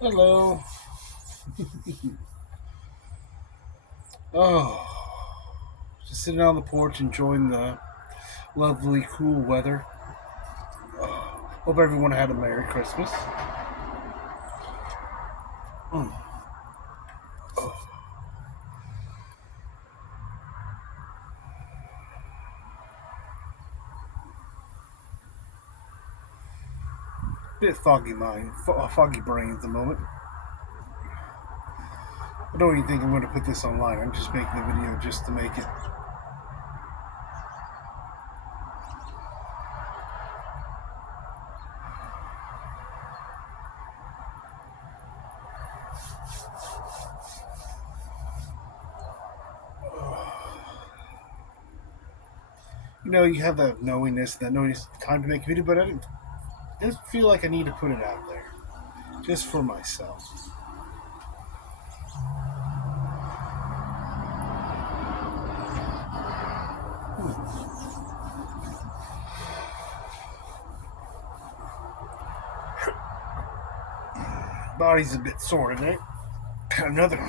Hello. Oh, just sitting on the porch enjoying the lovely cool weather. Hope everyone had a Merry Christmas. Mm. Oh, bit foggy mind, foggy brain at the moment. I don't even think I'm going to put this online. I'm just making the video just to make it. You have that knowingness, time to make a video, but I just feel like I need to put it out there, just for myself. Body's a bit sore today. Another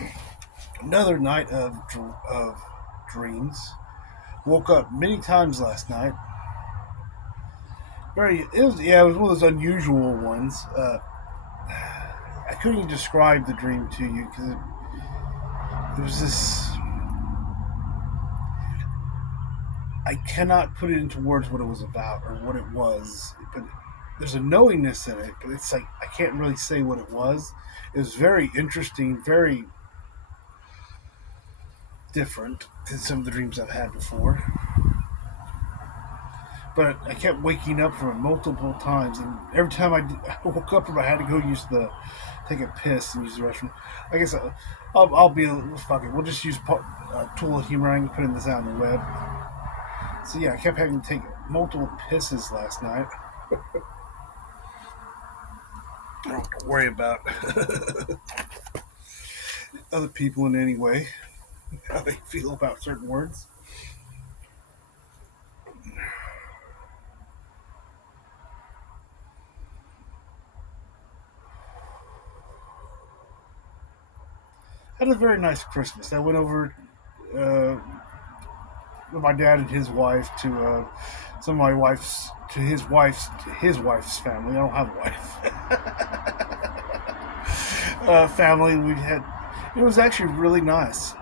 night of dreams. Woke up many times last night. It was one of those unusual ones. I couldn't even describe the dream to you because it was this. I cannot put it into words what it was about or what it was, but there's a knowingness in it. But it's like I can't really say what it was. It was very interesting, very different than some of the dreams I've had before. But I kept waking up from it multiple times, and every time I woke up from it, I had to go take a piss and use the restroom. I guess I'll be fuck it. We'll just use tool of humor and put in this out on the web. So yeah, I kept having to take multiple pisses last night. I don't have to worry about other people in any way, how they feel about certain words. I had a very nice Christmas. I went over uh, with my dad and his wife to some of my wife's to his wife's family. I don't have a wife. Family. We had. It was actually really nice.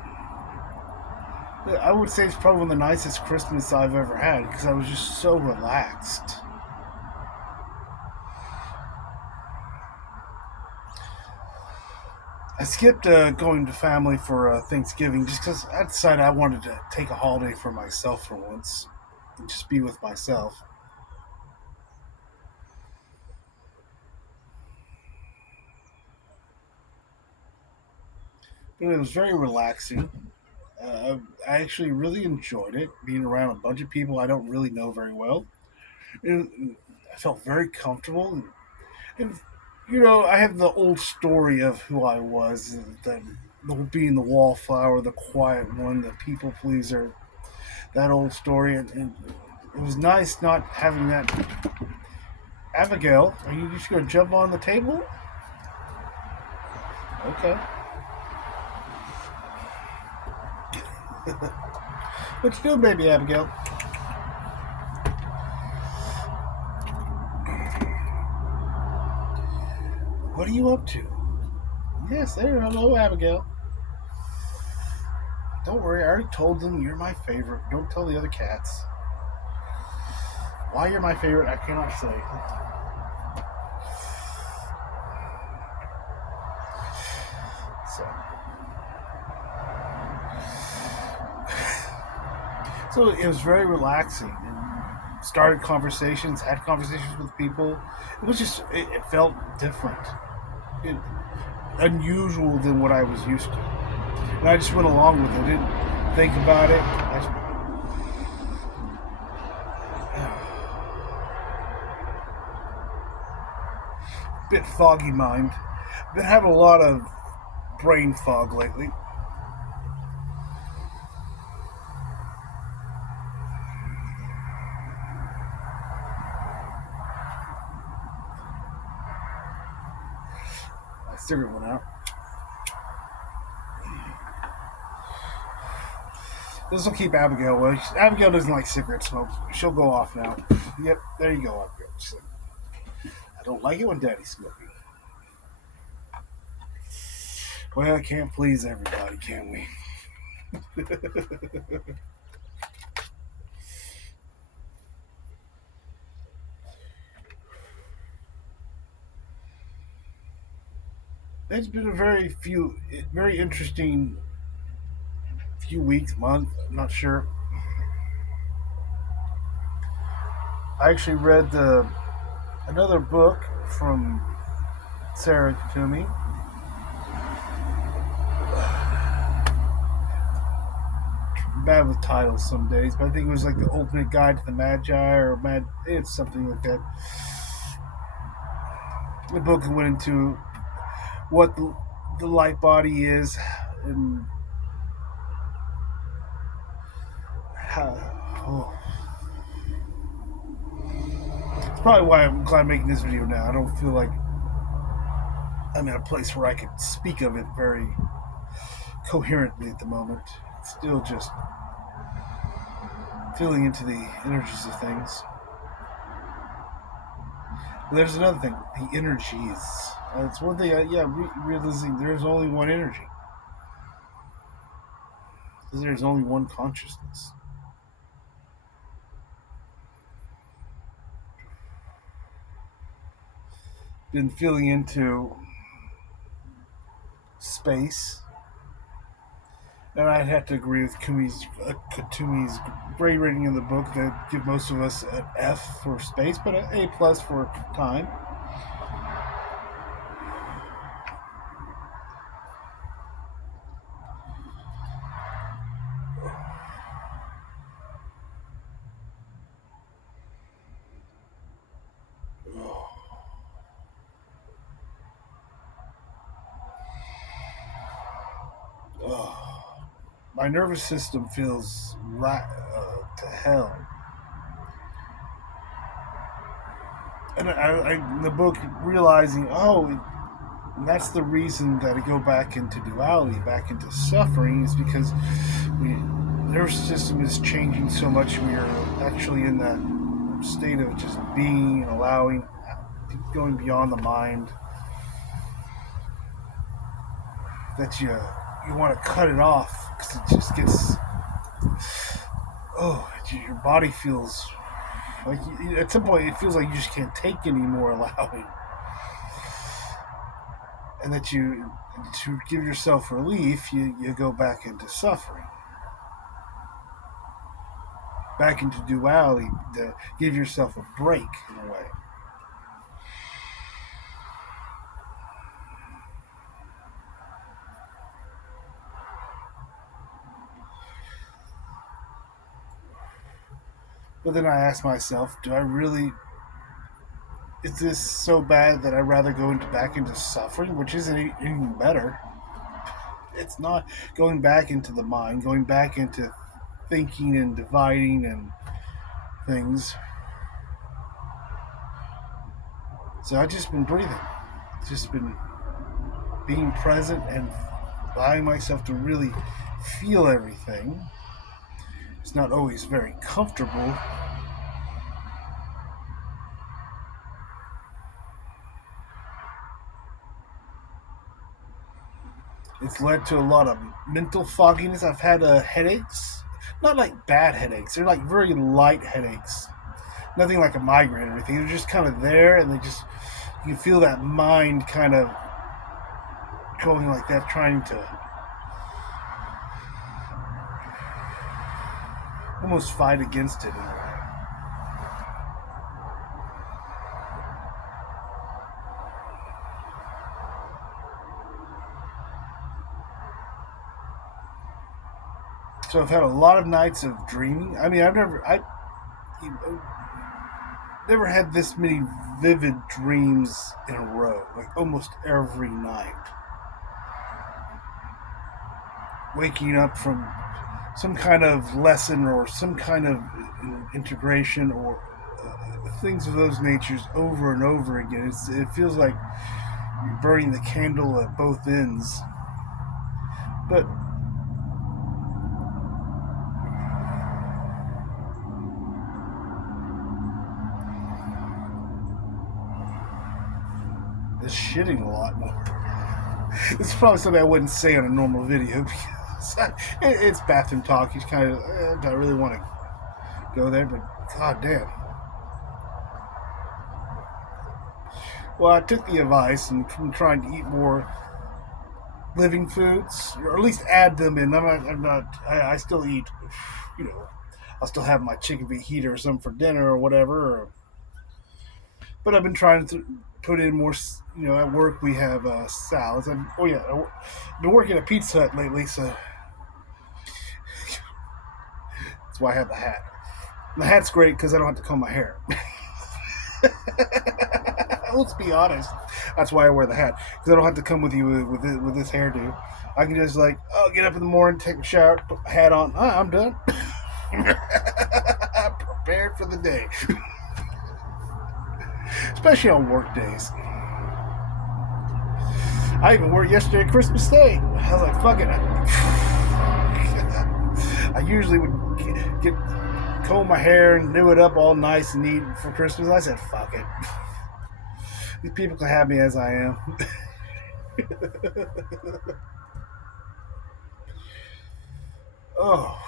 I would say it's probably one of the nicest Christmas I've ever had because I was just so relaxed. I skipped going to family for Thanksgiving just because I decided I wanted to take a holiday for myself for once and just be with myself. But it was very relaxing. I actually really enjoyed it, being around a bunch of people I don't really know very well. I felt very comfortable. And, I have the old story of who I was, being the wallflower, the quiet one, the people pleaser, that old story. And it was nice not having that. Abigail, are you just going to jump on the table? Okay. What you doing, baby Abigail? What are you up to? Yes, there. Hello, Abigail. Don't worry, I already told them you're my favorite. Don't tell the other cats. Why you're my favorite, I cannot say. So, so it was very relaxing. And started conversations, had conversations with people. It felt different, it, unusual than what I was used to. And I just went along with it. I didn't think about it. Bit foggy mind. Been having a lot of brain fog lately. cigarette went out. This will keep Abigail away. Abigail doesn't like cigarette smoke. She'll go off now. Yep, there you go, Abigail. She's like, I don't like it when Daddy's smoking. Well, I can't please everybody, can we? It's been a very interesting few weeks, month. I'm not sure. I actually read another book from Sarah Toomey. Bad with titles some days, but I think it was like the Ultimate Guide to the Magi or Mad. It's something like that. The book went into what the light body is and how. Oh. It's probably why I'm glad I'm making this video now. I don't feel like I'm in a place where I could speak of it very coherently at the moment. It's still just feeling into the energies of things. But there's another thing, the energies. It's one thing, realizing there's only one energy. Because there's only one consciousness. Been feeling into space. And I'd have to agree with Katumi's grade rating in the book that give most of us an F for space, but an A plus for time. My nervous system feels to hell. And in the book, realizing, that's the reason that I go back into duality, back into suffering, is because the nervous system is changing so much. We are actually in that state of just being and allowing, going beyond the mind, that you want to cut it off because it just gets, your body feels like at some point it feels like you just can't take any more allowing, and that you, to give yourself relief, you go back into suffering, back into duality, to give yourself a break in a way. But then I ask myself, is this so bad that I'd rather go back into suffering, which isn't even better? It's not going back into the mind, going back into thinking and dividing and things. So I've just been breathing. Just been being present and allowing myself to really feel everything. It's not always very comfortable. It's led to a lot of mental fogginess. I've had headaches. Not like bad headaches. They're like very light headaches. Nothing like a migraine or anything. They're just kind of there, and you can feel that mind kind of going like that, trying to almost fight against it in a way. So I've had a lot of nights of dreaming. I mean, never had this many vivid dreams in a row, like almost every night. Waking up from some kind of lesson or some kind of integration or things of those natures over and over again. It feels like You're burning the candle at both ends. But it's shitting a lot more. This is probably something I wouldn't say on a normal video because it's bathroom talk. He's kind of, do I really want to go there? But god damn. Well, I took the advice and I'm trying to eat more living foods, or at least add them in. I still eat, you know, I'll still have my chicken fajita or something for dinner or whatever. But I've been trying to put in more. At work we have salads. I've been working at Pizza Hut lately, so that's why I have the hat. And the hat's great because I don't have to comb my hair. Let's be honest. That's why I wear the hat because I don't have to come with you with this hairdo. I can just get up in the morning, take a shower, put my hat on. I'm done. I'm prepared for the day. Especially on work days. I even worked yesterday, Christmas Day. I was like, fuck it. I usually would get comb my hair and do it up all nice and neat for Christmas. I said, fuck it. These people can have me as I am. Oh,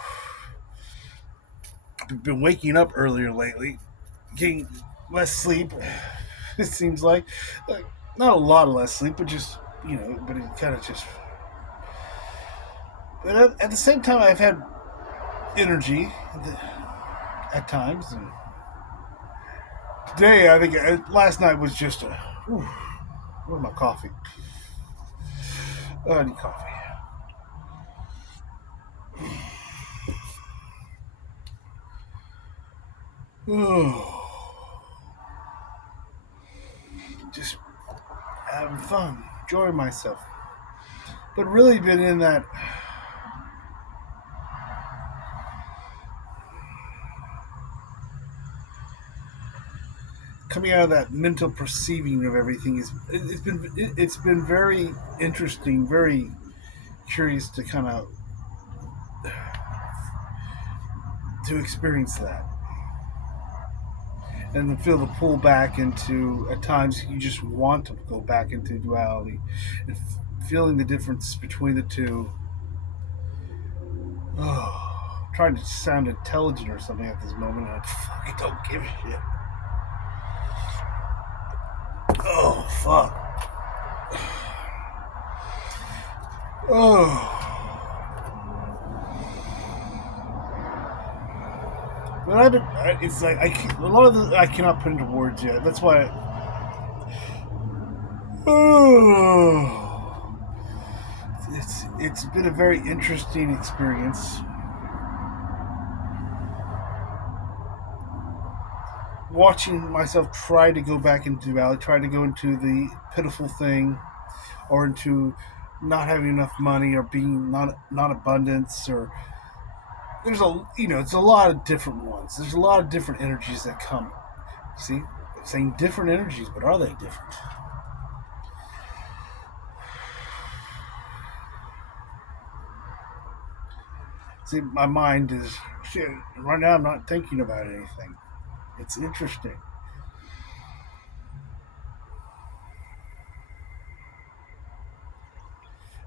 I've been waking up earlier lately, getting less sleep. It seems like not a lot of less sleep, but just but it kind of just. But at the same time, I've had energy at times, and today I think last night was just a. Whew, where's my coffee? Oh, I need coffee. Oh, just having fun, enjoying myself, but really been in that coming out of that mental perceiving of everything it's been very interesting, very curious to kind of to experience that and then feel the pull back into at times you just want to go back into duality and feeling the difference between the two. Oh, trying to sound intelligent or something at this moment and I fucking don't give a shit. Oh fuck. Oh. But it's like a lot of I cannot put into words yet. That's why. Oh, it's been a very interesting experience. Watching myself try to go back into duality, try to go into the pitiful thing, or into not having enough money, or being not abundance, or there's it's a lot of different ones. There's a lot of different energies that come. See, I'm saying different energies, but are they different? See, my mind is shit. Right now, I'm not thinking about anything. It's interesting.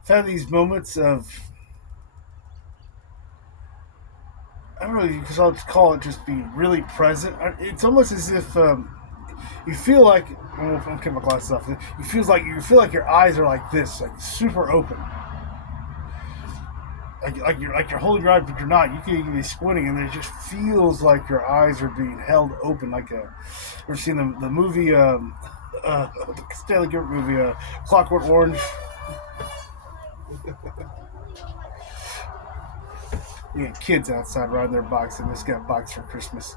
I've had these moments of I don't know because I'll just call it just being really present. It's almost as if you feel like I'm getting my glasses off. You feel like your eyes are like this, like super open, like you're holding your eyes, but you're not. You can be squinting, and it just feels like your eyes are being held open. Like ever seen the movie, the Stanley Kubrick movie, Clockwork Orange. You got kids outside riding their bikes, and just got bikes for Christmas.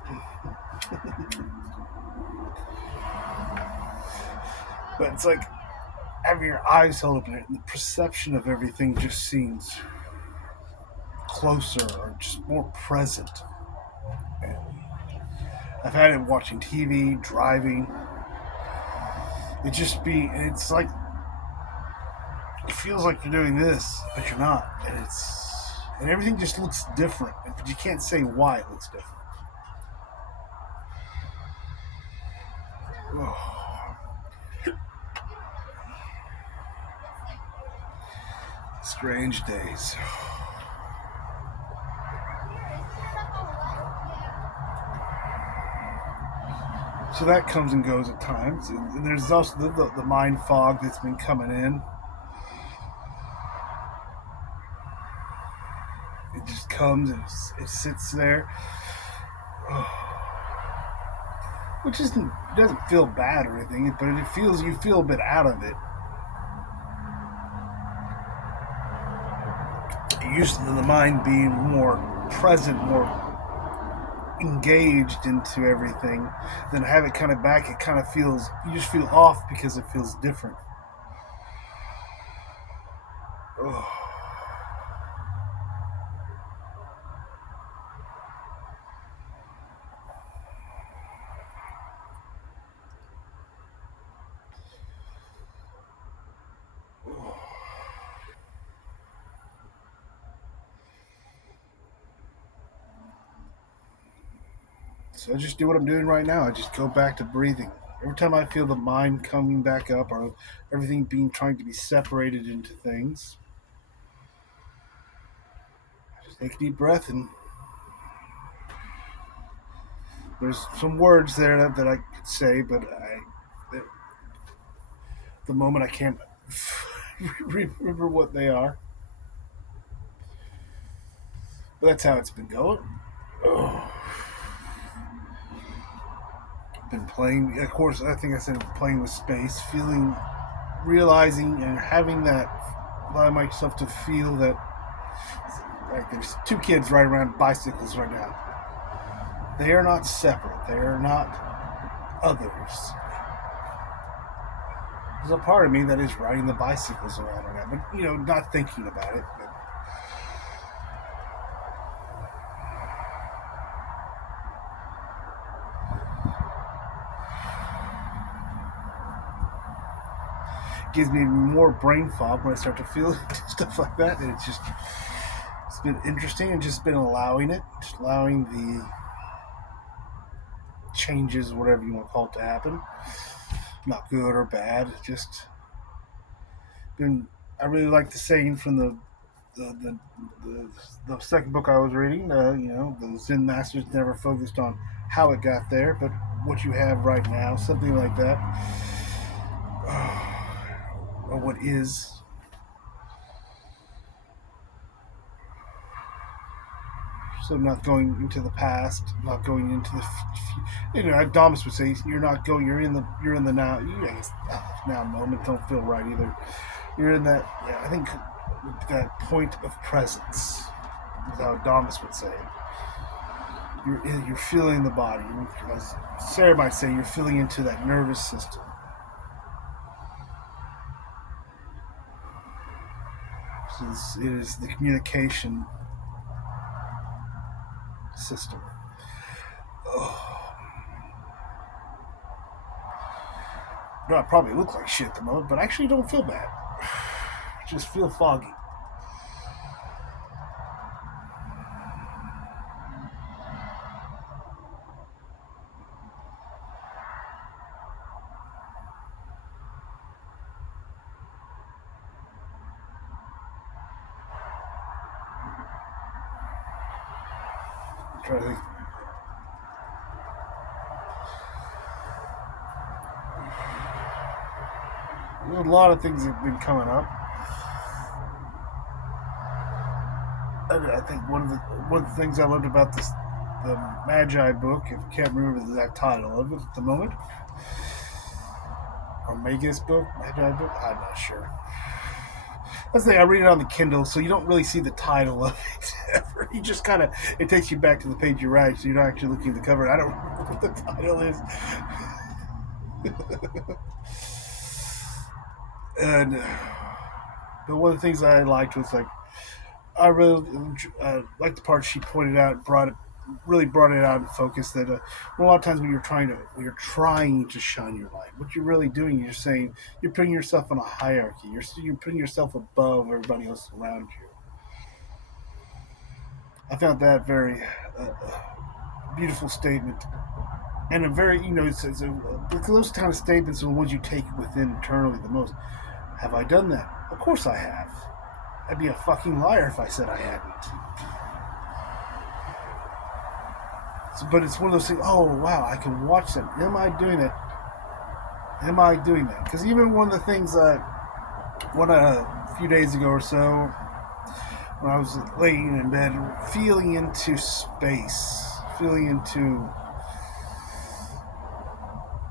But it's like having your eyes held open, and the perception of everything just seems closer or just more present. And I've had it watching TV, driving. It's like feels like you're doing this, but you're not, and everything just looks different, but you can't say why it looks different. Oh, strange days. So that comes and goes at times, and there's also the mind fog that's been coming in. It just comes and it sits there, which isn't doesn't feel bad or anything, but it feels you feel a bit out of it. You're used to the mind being more present, more engaged into everything. Then have it kind of back, it kind of feels you just feel off because it feels different. Oh. So I just do what I'm doing right now. I just go back to breathing. Every time I feel the mind coming back up or everything being trying to be separated into things, just take a deep breath, and there's some words there that I could say, but at the moment I can't remember what they are. But that's how it's been going. Oh, been playing. Of course, I think I said playing with space, feeling, realizing, and having that allow myself to feel that like there's two kids riding around bicycles right now. They are not separate. They are not others. There's a part of me that is riding the bicycles around right now, but not thinking about it. But it gives me more brain fog when I start to feel stuff like that, and it's been interesting and just been allowing it, just allowing the changes, whatever you want to call it, to happen. Not good or bad. Just been. I really like the saying from the the, the, the second book I was reading. The Zen masters never focused on how it got there, but what you have right now, something like that, or what is. So not going into the past, not going into the Adonis would say you're not going. You're in the now. Now moment don't feel right either. You're in that. Yeah, I think that point of presence is how Adonis would say it. You're feeling the body. As Sarah might say, you're feeling into that nervous system. It is the communication system. Oh. No, I probably look like shit at the moment, but I actually don't feel bad. Just feel foggy. Try to think. There's a lot of things that have been coming up. I think one of the things I loved about the Magi book, if I can't remember the exact title of it at the moment, or Magus book, Magi book, I'm not sure. That's the thing. I read it on the Kindle, so you don't really see the title of it ever. You just kind of it takes you back to the page you write, so you're not actually looking at the cover. I don't remember what the title is. And but one of the things I liked was like I really liked the part she pointed out, brought it really brought it out in focus that a lot of times when you're trying to shine your light, what you're really doing, you're saying you're putting yourself in a hierarchy. You're putting yourself above everybody else around you. I found that very beautiful statement, and a very those kind of statements are the ones you take within internally the most. Have I done that? Of course I have. I'd be a fucking liar if I said I hadn't. So, but it's one of those things. Oh wow, I can watch that. Am I doing that? Am I doing that? Because even one of the things a few days ago or so, when I was laying in bed, feeling into space, feeling into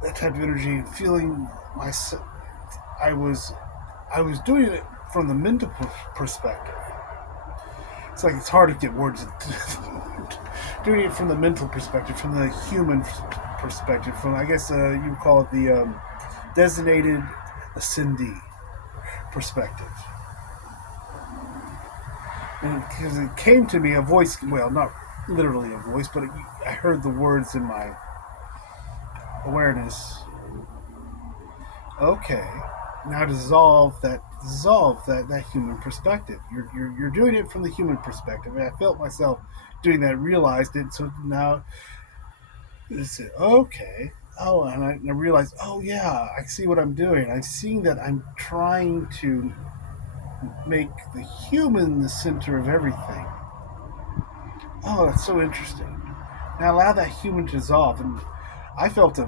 that type of energy, feeling myself. I was I was doing it from the mental perspective. It's like it's hard to get words. Doing it from the mental perspective, from the human perspective, from I guess you would call it the designated ascendee perspective. Because it came to me a voice, well, not literally a voice, but I heard the words in my awareness. Okay, now dissolve that human perspective. You're doing it from the human perspective, and I felt myself doing that, realized it. So now it's okay. Oh, and I realized, oh yeah, I see what I'm doing. I'm seeing that I'm trying to make the human the center of everything. Oh, that's so interesting. Now allow that human to dissolve, and I felt a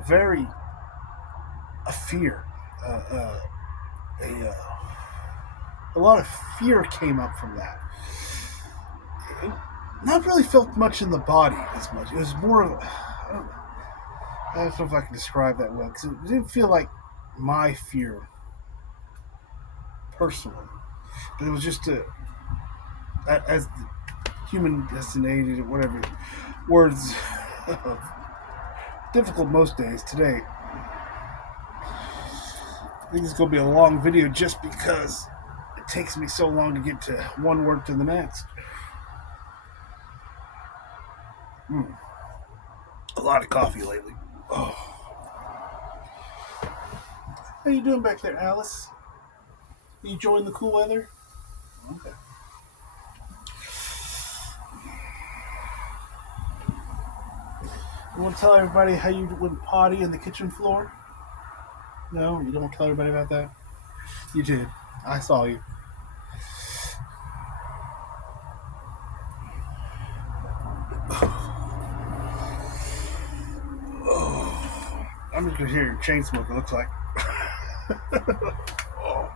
fear, uh, uh, a lot of fear came up from that. It not really felt much in the body as much. It was more of I don't know if I can describe that well because it didn't feel like my fear personally, but it was just as human designated or whatever words difficult most days today. I think it's going to be a long video just because it takes me so long to get to one word to the next. A lot of coffee lately. Oh. How you doing back there, Alice? You enjoying the cool weather? Okay. You want to tell everybody how you went potty in the kitchen floor? No, you don't want to tell everybody about that? You did. I saw you. Oh. I'm just going to hear your chain smoke, it looks like. Oh.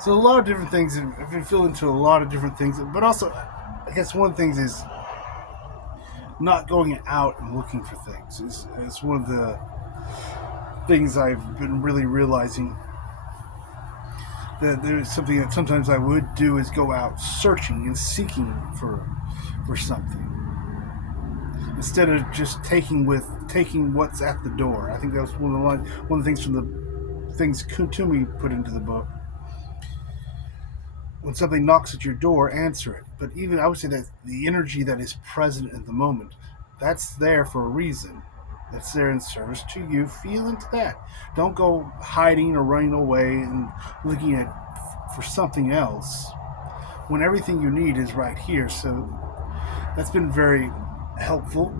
So a lot of different things. I've been feeling to a lot of different things, but also, I guess one thing is not going out and looking for things. It's one of the things I've been really realizing that there's something that sometimes I would do is go out searching and seeking for something instead of just taking what's at the door. I think that was one of the things from the things Kuntumi put into the book. When something knocks at your door, answer it. But even I would say that the energy that is present in the moment, that's there for a reason. That's there in service to you. Feel into that. Don't go hiding or running away and looking for something else when everything you need is right here. So that's been very helpful.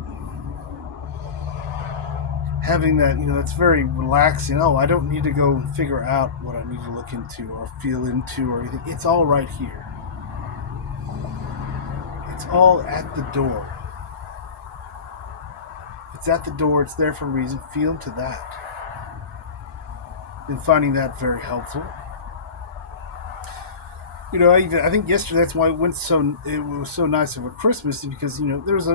Having that, that's very relaxing. Oh, I don't need to go figure out what I need to look into or feel into or anything. It's all right here. It's all at the door. If it's at the door, it's there for a reason. Feel into that. And finding that very helpful. I think yesterday that's why it was so nice of a Christmas because there's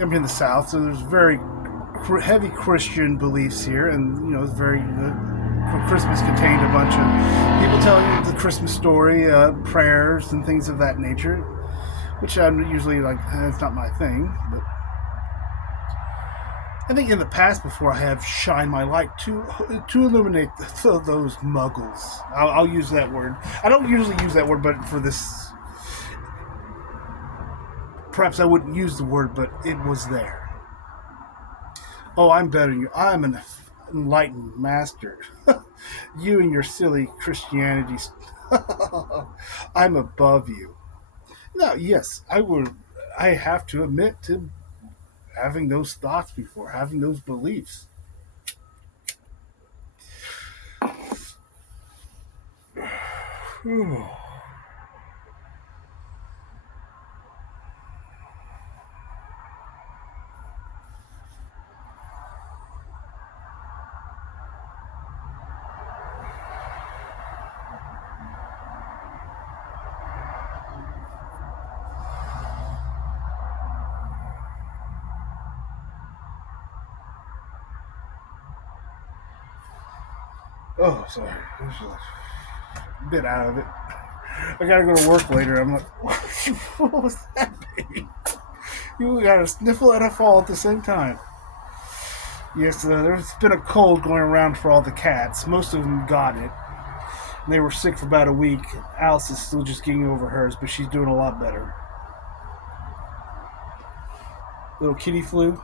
I'm in the South, so there's very heavy Christian beliefs here, and it's very Christmas contained a bunch of people telling you the Christmas story, prayers and things of that nature. which I'm usually like, it's not my thing. But I think in the past, before I have shined my light to illuminate those muggles. I'll use that word. I don't usually use that word, but for this, perhaps I wouldn't use the word, but it was there. Oh, I'm better than you. I'm an enlightened master. You and your silly Christianity. I'm above you. Now, yes, I would. I have to admit to having those thoughts before, having those beliefs. Oh, sorry. This is a bit out of it. I gotta go to work later. I'm like, what was that, baby? You got a sniffle and a fall at the same time. Yes, there's been a cold going around for all the cats. Most of them got it. And they were sick for about a week. Alice is still just getting over hers, but she's doing a lot better. Little kitty flu.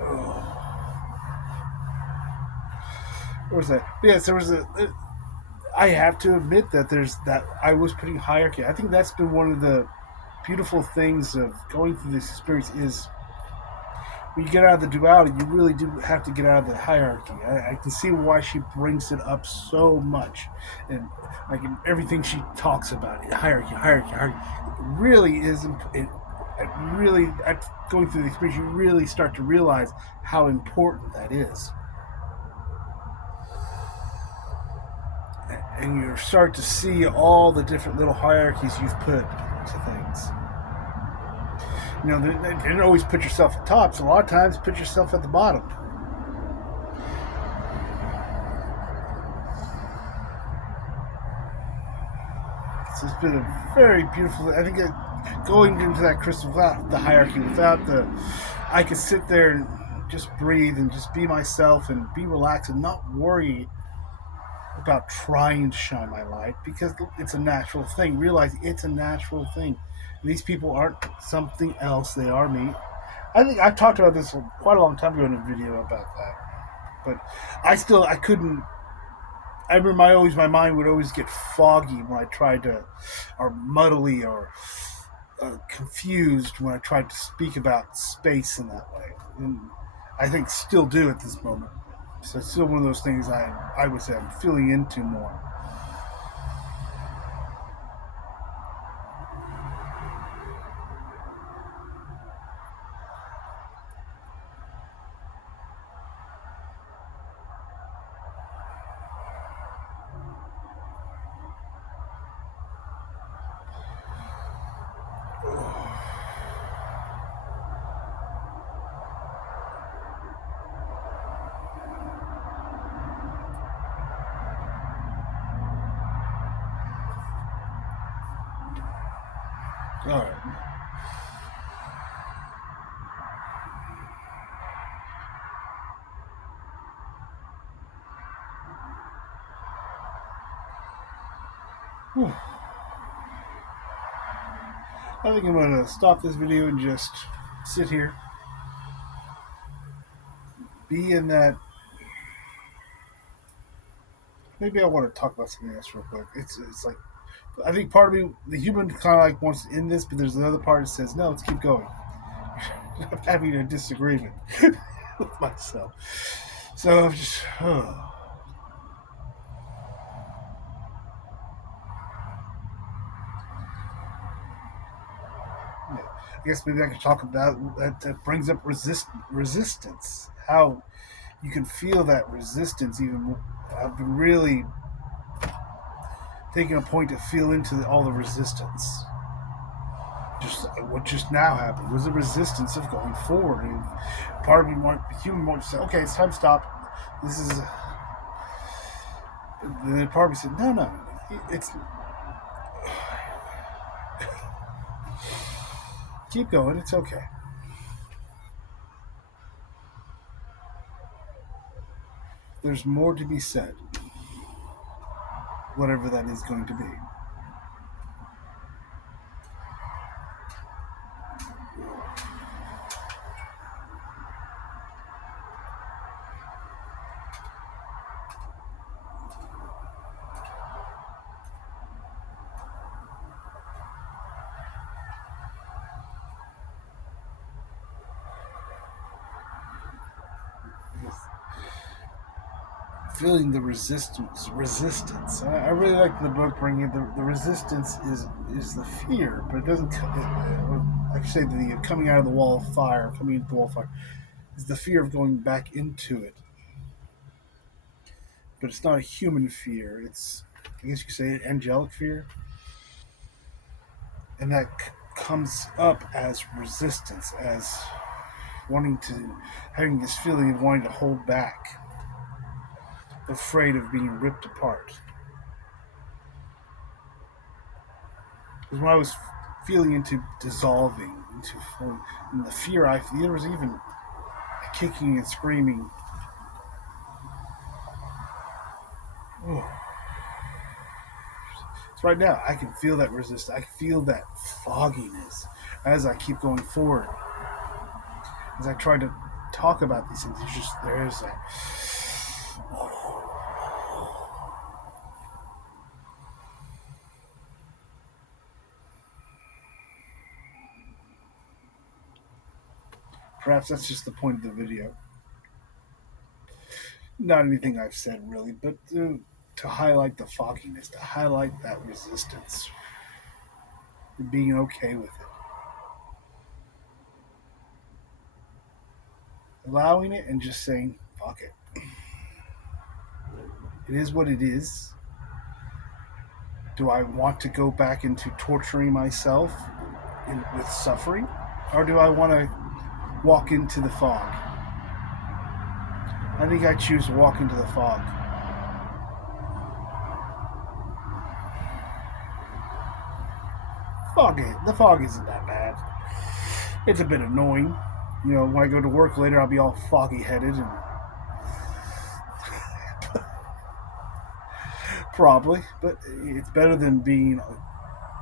Oh. What was that? Yes, there was a. I have to admit that there's that I was putting hierarchy. I think that's been one of the beautiful things of going through this experience is when you get out of the duality, you really do have to get out of the hierarchy. I can see why she brings it up so much, and like in everything she talks about, hierarchy, hierarchy, hierarchy. It really is. It really, going through the experience, you really start to realize how important that is, and you start to see all the different little hierarchies you've put to things. You know, they don't always put yourself at top. So a lot of times, put yourself at the bottom. So it's been a very beautiful. I think going into that crystal without the hierarchy, without the, I could sit there and just breathe and just be myself and be relaxed and not worry about trying to shine my light because it's a natural thing. Realize it's a natural thing. These people aren't something else. They are me. I think I've talked about this quite a long time ago in a video about that. But I couldn't. I remember my mind would always get foggy when I tried to, or muddly, or confused when I tried to speak about space in that way. And I think still do at this moment. So it's still one of those things I would say I'm feeling into more. All right. Whew. I think I'm going to stop this video and just sit here, be in that. Maybe I want to talk about something else real quick. It's like I think part of me, the human, kind of like wants to end this, but there's another part that says no, let's keep going. I'm having a disagreement with myself, so I'm just. I guess maybe I could talk about that. That brings up resistance. How you can feel that resistance even more. I've been really taking a point to feel into all the resistance. Just what just now happened was the resistance of going forward. And part of me, the human wants to say, "Okay, it's time to stop. This is." And then part of me said, "No, no, it's." Keep going. It's okay. There's more to be said, whatever that is going to be. Feeling the resistance. I really like the book bringing the resistance is the fear, but it doesn't. Like I say, the coming out of the wall of fire, coming into the wall of fire, is the fear of going back into it. But it's not a human fear. It's, I guess you could say, angelic fear, and that comes up as resistance, as wanting to, having this feeling of wanting to hold back, afraid of being ripped apart. Because when I was feeling into dissolving, into falling, and the fear I feel, there was even a kicking and screaming. Oh. So right now, I can feel that resistance. I feel that fogginess as I keep going forward. As I try to talk about these things, there's that. Perhaps that's just the point of the video. Not anything I've said really, but to highlight the fogginess, to highlight that resistance, and being okay with it, allowing it, and just saying, "Fuck it. It is what it is." Do I want to go back into torturing myself with suffering, or do I want to walk into the fog? I think I choose to walk into the fog. The fog isn't that bad. It's a bit annoying. You know, when I go to work later, I'll be all foggy headed and probably, but it's better than being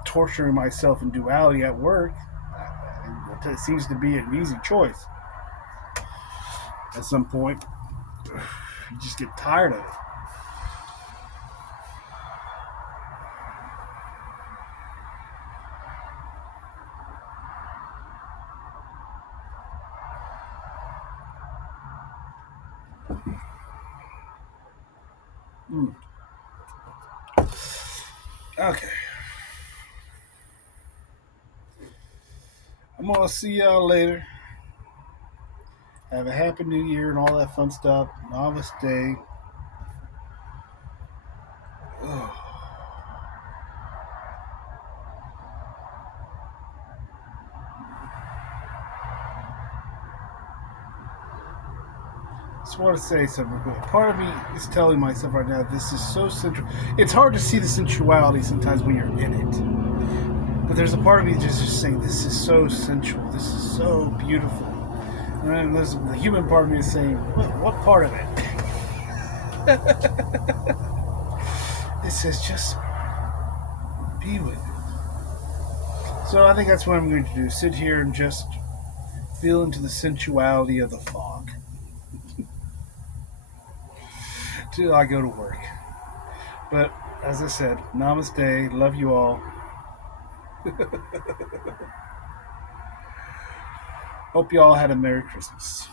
torturing myself in duality at work. It seems to be an easy choice. At some point, you just get tired of it. Mm. Okay. I'm gonna see y'all later. Have a happy new year and all that fun stuff. Namaste. Ugh. Just want to say something real quick. Part of me is telling myself right now, this is so central. It's hard to see the sensuality sometimes when you're in it. But there's a part of me just saying, this is so sensual. This is so beautiful. And then there's the human part of me is saying, what part of it? It says, just be with it. So I think that's what I'm going to do. Sit here and just feel into the sensuality of the fog till I go to work. But as I said, namaste. Love you all. Hope you all had a Merry Christmas.